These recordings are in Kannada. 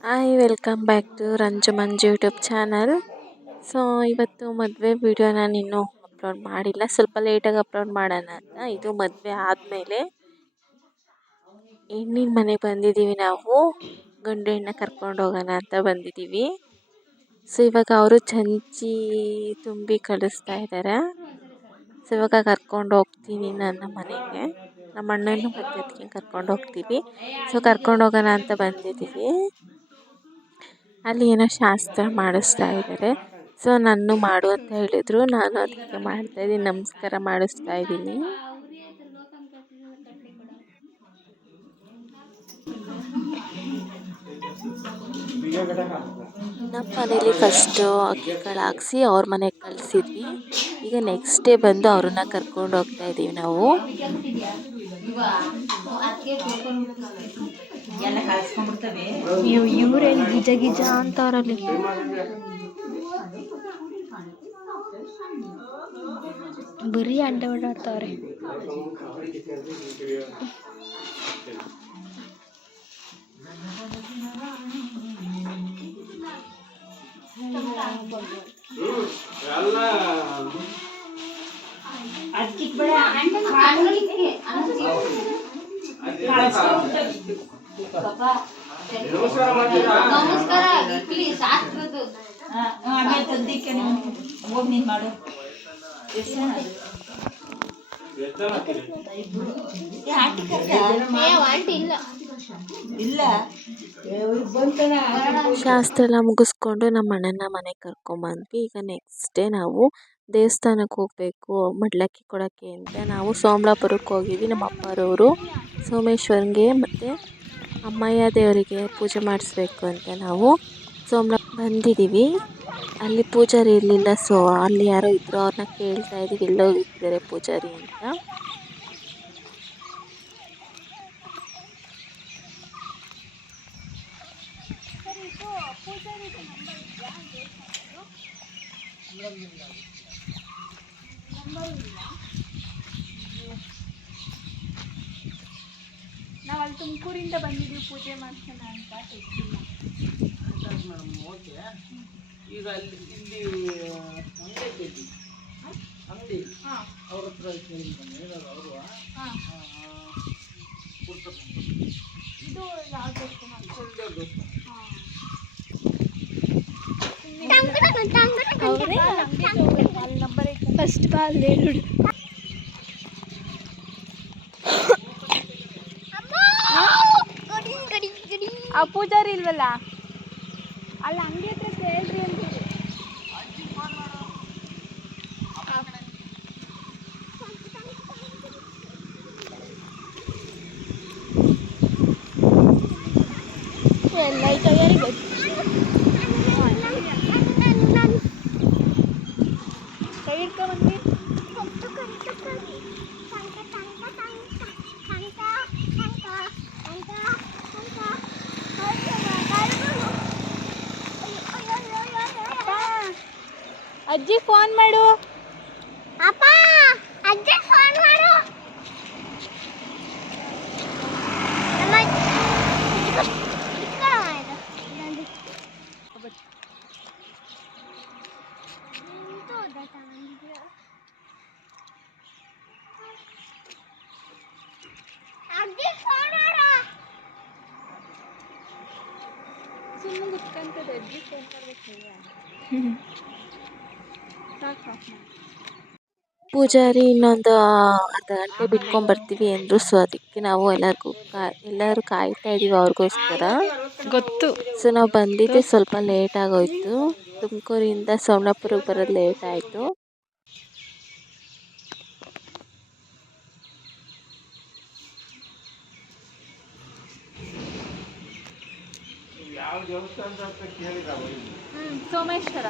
Hi welcome back to Ranju Manju YouTube channel so ಇವತ್ತು ಮದುವೆ ವಿಡಿಯೋ ನಾನು ಇನ್ನೂ ಅಪ್ಲೋಡ್ ಮಾಡಿಲ್ಲ. ಸ್ವಲ್ಪ ಲೇಟಾಗಿ ಅಪ್ಲೋಡ್ ಮಾಡೋಣ ಅಂತ. ಇದು ಮದುವೆ ಆದಮೇಲೆ ಹೆಣ್ಣಿನ ಮನೆಗೆ ಬಂದಿದ್ದೀವಿ ನಾವು. ಗಂಡು ಹೆಣ್ಣ ಕರ್ಕೊಂಡು ಹೋಗೋಣ ಅಂತ ಬಂದಿದ್ದೀವಿ ಸೊ ಇವಾಗ ಅವರು ಚಂಚಿ ತುಂಬಿ ಕಳಿಸ್ತಾ ಇದ್ದಾರೆ ಸೊ ಇವಾಗ ಕರ್ಕೊಂಡು ಹೋಗ್ತೀನಿ ನನ್ನ ಮನೆಗೆ. ನಮ್ಮ ಅಣ್ಣನೂ ಮತ್ತೆ ಕರ್ಕೊಂಡು ಹೋಗ್ತೀವಿ. ಸೊ ಕರ್ಕೊಂಡು ಹೋಗೋಣ ಅಂತ ಬಂದಿದ್ದೀವಿ ಅಲ್ಲಿ ಏನೋ ಶಾಸ್ತ್ರ ಮಾಡಿಸ್ತಾ ಇದ್ದಾರೆ. ಸೊ ನಾನು ಮಾಡು ಅಂತ ಹೇಳಿದರು. ನಾನು ಅದಕ್ಕೆ ಮಾಡ್ತಾ ಇದ್ದೀನಿ. ನಮಸ್ಕಾರ ಮಾಡಿಸ್ತಾ ಇದ್ದೀನಿ. ನಮ್ಮ ಮನೇಲಿ ಫಸ್ಟು ಅಕ್ಕಿಗಳು ಹಾಕ್ಸಿ ಅವ್ರ ಮನೆಗೆ ಕಳಿಸಿದ್ವಿ. ಈಗ ನೆಕ್ಸ್ಟ್ ಡೇ ಬಂದು ಅವ್ರನ್ನ ಕರ್ಕೊಂಡು ಹೋಗ್ತಾ ಇದ್ದೀವಿ ನಾವು. ಇವ್ ಇವ್ರೇನು ಗಿಜ ಗಿಜ ಅಂತವ್ರಲ್ಲಿ ಬರೀ ಅಡ್ಡ ಓಡಾಡ್ತಾವ್ರೆ. ಅದಕ್ಕಿಟ್ಬೇಡ ನಮಸ್ಕಾರ ಇಲ್ಲಿ ಶಾಸ್ತ್ರದ್ದು. ಆಮೇಲೆ ತಂದಿಕ್ಕೆ ಹೋಗಿ ನೀನು ಮಾಡು. ಎಷ್ಟು ಜನ ಶಾಸ್ತ್ರ ಎಲ್ಲ ಮುಗಿಸ್ಕೊಂಡು ನಮ್ಮ ಅಣ್ಣನ ಮನೆಗೆ ಕರ್ಕೊಂಬಂದ್ವಿ ಈಗ ನೆಕ್ಸ್ಟ್ ಡೇ ನಾವು ದೇವಸ್ಥಾನಕ್ಕೆ ಹೋಗಬೇಕು ಮಡ್ಲಕ್ಕಿ ಕೊಡೋಕ್ಕೆ ಅಂತ. ನಾವು ಸೋಮಲಾಪುರಕ್ಕೆ ಹೋಗಿದ್ವಿ ನಮ್ಮ ಅಪ್ಪರವರು ಸೋಮೇಶ್ವರಂಗೆ ಮತ್ತು ಅಮ್ಮಯ್ಯ ದೇವರಿಗೆ ಪೂಜೆ ಮಾಡಿಸ್ಬೇಕು ಅಂತ ನಾವು ಸೋಮಲ ಬಂದಿದ್ದೀವಿ. ಅಲ್ಲಿ ಪೂಜಾರಿ ಇರಲಿಲ್ಲ ಸೊ ಅಲ್ಲಿ ಯಾರೋ ಇದ್ದರು ಅವ್ರನ್ನ ಕೇಳ್ತಾ ಇದ್ದೀವಿ ಎಲ್ಲೋಗಿದ್ದಾರೆ ಪೂಜಾರಿ ಅಂತ. ನಾವು ಅಲ್ಲಿ ತುಮಕೂರಿಂದ ಬಂದಿದ್ದೀವಿ ಪೂಜೆ ಮಾಡ್ಸೋಣ ಅಂತ ತೆಗ್ದಿಲ್ಲ ಈಗ ಅಲ್ಲಿ ಇಲ್ಲಿ ಅಂಗಡಿ ಐತಿ ಅಂಗಡಿ. ಅವ್ರ ಹತ್ರ ಕೇಳಿದ್ದಾನೆ ಏನಾದ್ರು ಅವರು. ಇದು ಯಾವ್ದು ಅಲ್ಲಿ ನಂಬರ್ ಐತೆ. ಫಸ್ಟ್ ಬಾಲ್ ಹೇಳು. ಪೂಜಾರಿ ಇಲ್ವಲ್ಲ? ಅಲ್ಲ ಅಂಗಡಿ ಹತ್ರ ಕೇಳ್ರಿ ಅಂತ ಎಲ್ಲ ಯಾರಿಗೆ ಗೊತ್ತು ಕೈ ಹಿಡ್ಕೊಂಬಂದ್ವಿ ಅಜ್ಜಿ ಫೋನ್ ಮಾಡು. ಅಪ್ಪ ಅಜ್ಜಿ ಫೋನ್ ಮಾಡು. ಅಜ್ಜಿ ಫೋನ್ ಮಾಡು. ಸುಮ್ಮನೆ ಕುತ್ಕೊಂತದ ಅಜ್ಜಿ ಫೋನ್ ಮಾಡ್ಬೇಕು ಪೂಜಾರಿ ಇನ್ನೊಂದು ಅರ್ಧ ಗಂಟೆ ಬಿಟ್ಕೊಂಡು ಬರ್ತೀವಿ ಅಂದರು ಸೊ ಅದಕ್ಕೆ ನಾವು ಎಲ್ಲರಿಗೂ ಕಾ ಎಲ್ಲರೂ ಕಾಯ್ತಾ ಇದ್ದೀವಿ ಅವ್ರಿಗೋಸ್ಕರ. ಗೊತ್ತು. ಸೊ ನಾವು ಬಂದಿದ್ದೆ ಸ್ವಲ್ಪ ಲೇಟ್ ಆಗೋಯ್ತು. ತುಮಕೂರಿಂದ ಸೋಮಲಾಪುರಕ್ಕೆ ಬರೋದು ಲೇಟ್ ಆಯಿತು. ಸೋಮೇಶ್ವರ.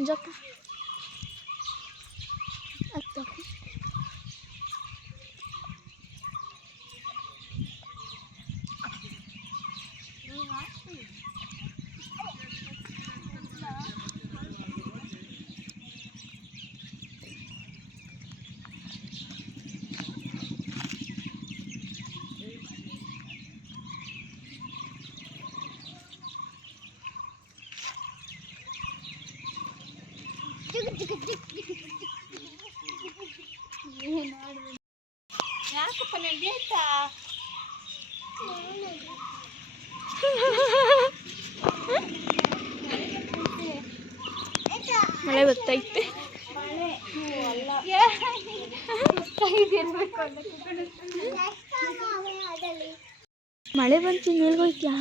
앉아봐. ಯಾಕಪ್ಪ ನಡೆಯುತ್ತಾ ಮಳೆ ಬರ್ತೈತೆ ಮಳೆ ಬಂತು ಮೇಲ್ಗೋಯ್ತ್ಯಾ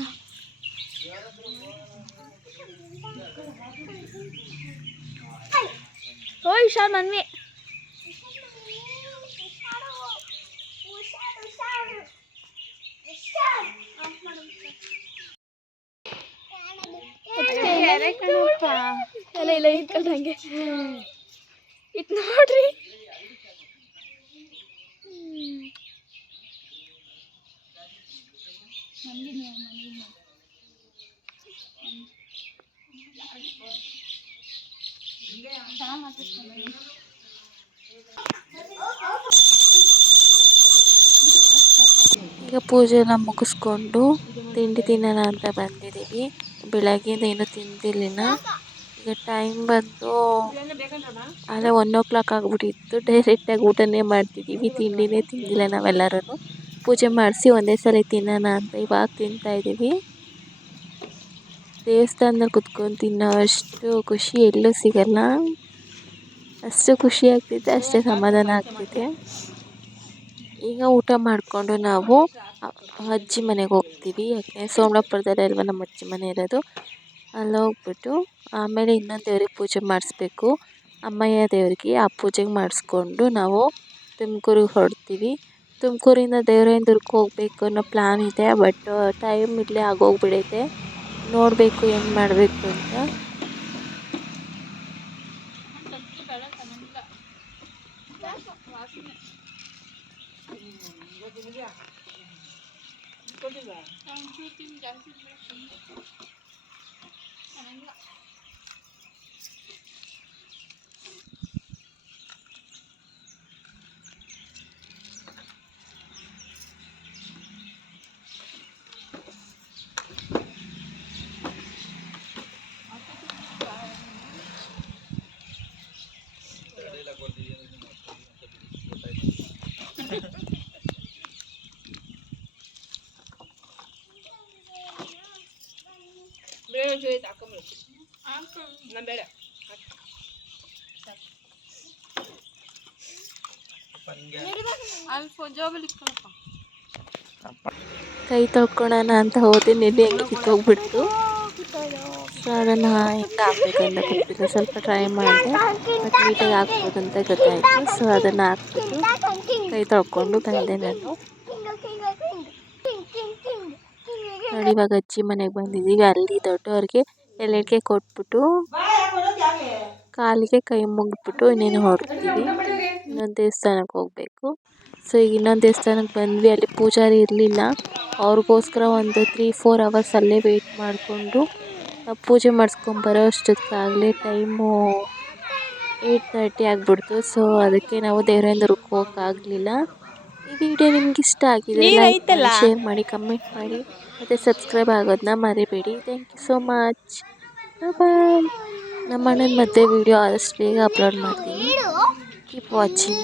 ಓಯ್ ಹುಷಾರ್ ಮನ್ವಿ ಎಲ್ಲ ಇಲ್ಲ ಇಟ್ಕೊಂಡಂಗೆ ಇತ್ ನೋಡ್ರಿ ಈಗ ಪೂಜೆನ ಮುಗಿಸ್ಕೊಂಡು ತಿಂಡಿ ತಿನ್ನೋಣ ಅಂತ ಬಂದಿದ್ದೀವಿ. ಬೆಳಗ್ಗೆಯಿಂದ ಏನೂ ತಿಂದಿರಲಿಲ್ಲ ಈಗ ಟೈಮ್ ಬಂದು ಅದೇ ಒನ್ ಓ ಕ್ಲಾಕ್ ಆಗಿಬಿಟ್ಟಿತ್ತು ಡೈರೆಕ್ಟಾಗಿ ಊಟನೇ ಮಾಡ್ತಿದ್ದೀವಿ. ತಿಂಡಿನೇ ತಿಂದಿಲ್ಲ ನಾವೆಲ್ಲರೂ ಪೂಜೆ ಮಾಡಿಸಿ ಒಂದೇ ಸಲ ತಿನ್ನೋಣ ಅಂತ ಇವಾಗ ತಿಂತಾಯಿದ್ದೀವಿ ದೇವಸ್ಥಾನದಲ್ಲಿ ಕುತ್ಕೊಂಡು ತಿನ್ನೋ ಅಷ್ಟು ಖುಷಿ ಎಲ್ಲೂ ಸಿಗಲ್ಲ. ಅಷ್ಟು ಖುಷಿ ಆಗ್ತಿದೆ, ಅಷ್ಟೇ ಸಮಾಧಾನ ಆಗ್ತಿದೆ. ಈಗ ಊಟ ಮಾಡಿಕೊಂಡು ನಾವು ಅಜ್ಜಿ ಮನೆಗೆ ಹೋಗ್ತೀವಿ. ಯಾಕೆ ಸೋಮಲಾಪುರದಲ್ಲೇ ಅಲ್ವ ನಮ್ಮ ಅಜ್ಜಿ ಮನೆ ಇರೋದು. ಅಲ್ಲಿ ಹೋಗ್ಬಿಟ್ಟು ಆಮೇಲೆ ಇನ್ನೊಂದು ದೇವ್ರಿಗೆ ಪೂಜೆ ಮಾಡಿಸ್ಬೇಕು. ಅಮ್ಮಯ್ಯ ದೇವರಿಗೆ ಆ ಪೂಜೆಗೆ ಮಾಡಿಸ್ಕೊಂಡು ನಾವು ತುಮಕೂರಿಗೆ ಹೊರಡ್ತೀವಿ. ತುಮಕೂರಿಂದ ದೇವರಾಯನದುರ್ಗಕ್ಕೆ ಹೋಗ್ಬೇಕು ಅನ್ನೋ ಪ್ಲ್ಯಾನ್ ಇದೆ ಬಟ್ ಟೈಮ್ ಇಲ್ಲೇ ಆಗೋಗ್ಬಿಡೈತೆ. ನೋಡಬೇಕು ಏನು ಮಾಡಬೇಕು ಅಂತ. ก็ได้กว่ากาชื่อจิ้มจันชื่อเล็กชิ้นอันนี้นล ಕೈ ತೊಳ್ಕೊಳೋಣ ಅಂತ ಹೋದೆ ನೆಲ್ಲಿ ಹೆಂಗೆ ಕಿತ್ತೋಗ್ಬಿಡ್ತು. ಸೊ ಅದನ್ನು ಹೆಂಗೆ ಹಾಕ್ಬೇಕಂತ ಗೊತ್ತಿಲ್ಲ ಸ್ವಲ್ಪ ಟ್ರೈ ಮಾಡಿದೆ ಬಟ್ ನೀಟಾಗಿ ಹಾಕ್ಬೋದು ಅಂತ ಗೊತ್ತಾಯಿತು. ಸೊ ಅದನ್ನು ಹಾಕ್ಬಿಟ್ಟು ಕೈ ತೊಳ್ಕೊಂಡು ಬಂದೆ ನಾನು. ನೋಡಿ ಇವಾಗ ಅಜ್ಜಿ ಮನೆಗೆ ಬಂದಿದ್ದೀವಿ ಅಲ್ಲಿ ದೊಡ್ಡವ್ರಿಗೆ ಎಲೆಗೆ ಕೊಟ್ಬಿಟ್ಟು ಕಾಲಿಗೆ ಕೈ ಮುಗಿದ್ಬಿಟ್ಟು ಇನ್ನೇನು ಹೊರಡ್ತೀವಿ. ಇನ್ನೊಂದು ದೇವಸ್ಥಾನಕ್ಕೆ ಹೋಗಬೇಕು. ಸೊ ಈಗ ಇನ್ನೊಂದು ದೇವಸ್ಥಾನಕ್ಕೆ ಬಂದ್ವಿ. ಅಲ್ಲಿ ಪೂಜಾರಿ ಇರಲಿಲ್ಲ. ಅವ್ರಿಗೋಸ್ಕರ ಒಂದು ತ್ರೀ ಫೋರ್ ಅವರ್ಸ್ ಅಲ್ಲೇ ವೆಯ್ಟ್ ಮಾಡಿಕೊಂಡು ಪೂಜೆ ಮಾಡಿಸ್ಕೊಂಬರೋ ಅಷ್ಟೊತ್ತಾಗಲೇ ಟೈಮು ಏಯ್ಟ್ ತರ್ಟಿ ಆಗಿಬಿಡ್ತು. ಸೊ ಅದಕ್ಕೆ ನಾವು ದೇವರಾಯನದುರ್ಗಕ್ಕೆ ಹೋಗೋಕ್ಕಾಗಲಿಲ್ಲ ಈ ವಿಡಿಯೋ ನಿಮ್ಗೆ ಇಷ್ಟ ಆಗಿದೆ ಶೇರ್ ಮಾಡಿ ಕಮೆಂಟ್ ಮಾಡಿ. ಮತ್ತು ಸಬ್ಸ್ಕ್ರೈಬ್ ಆಗೋದನ್ನ ಮರಿಬೇಡಿ. Thank you so much bye ನಮ್ಮ ಅಣ್ಣನ ಮದುವೆ ವೀಡಿಯೋ ಆದಷ್ಟು ಬೇಗ ಅಪ್ಲೋಡ್ ಮಾಡ್ತೀನಿ. Keep watching